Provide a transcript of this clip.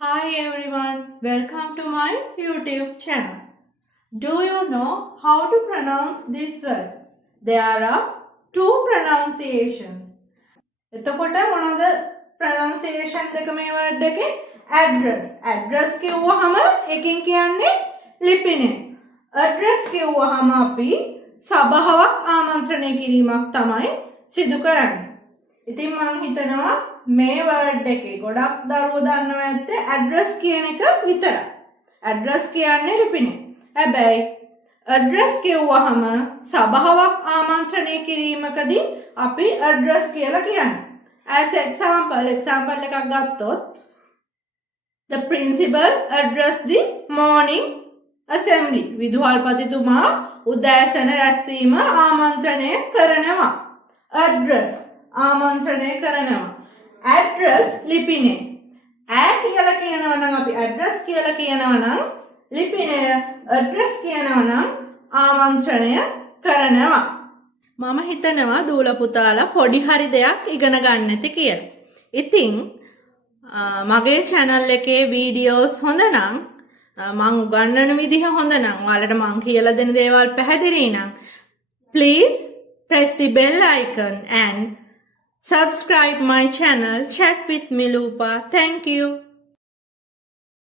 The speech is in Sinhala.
Hi everyone, welcome to my YouTube channel. Do you know how to pronounce this word? There are two pronunciations. එතකොට මොනවද pronunciation දෙක මේ word එකේ? address. address කියුවහම එකෙන් කියන්නේ ලිපිනය. address කියුවහම අපි සභාවක් ආමන්ත්‍රණය කිරීමක් තමයි සිදු කරන්නේ. ඉතින් මම හිතනවා මේ වර්ඩ් එකේ ගොඩක් දරුවෝ දන්නව ඇත්තේ ඇඩ්‍රස් කියන එක විතරයි. ඇඩ්‍රස් කියන්නේ ලිපිනය. හැබැයි ඇඩ්‍රස් කියුවහම සභාවක් ආමන්ත්‍රණය කිරීමකදී අපි ඇඩ්‍රස් කියලා කියන්නේ. As example එකක් ගත්තොත් the principal addressed the morning assembly. විදුහල්පතිතුමා උදෑසන රැස්වීම ආමන්ත්‍රණය කරනවා. address ආමන්ත්‍රණය කරනවා. address ලිපිනය. ඈ කියලා කියනවා නම් අපි address කියලා කියනවා නම් ලිපිනය address කියනවා නම් ආමන්ත්‍රණය කරනවා. මම හිතනවා දූල පුතාලා පොඩි හරි දෙයක් ඉගෙන ගන්න ඇති කියලා. ඉතින් මගේ channel එකේ videos හොඳ නම් මම උගන්වන විදිහ හොඳ නම් ඔයාලට මම කියලා දෙන දේවල් පැහැදිලි නම් please press the bell icon and subscribe my channel Chat with Milupa. Thank you.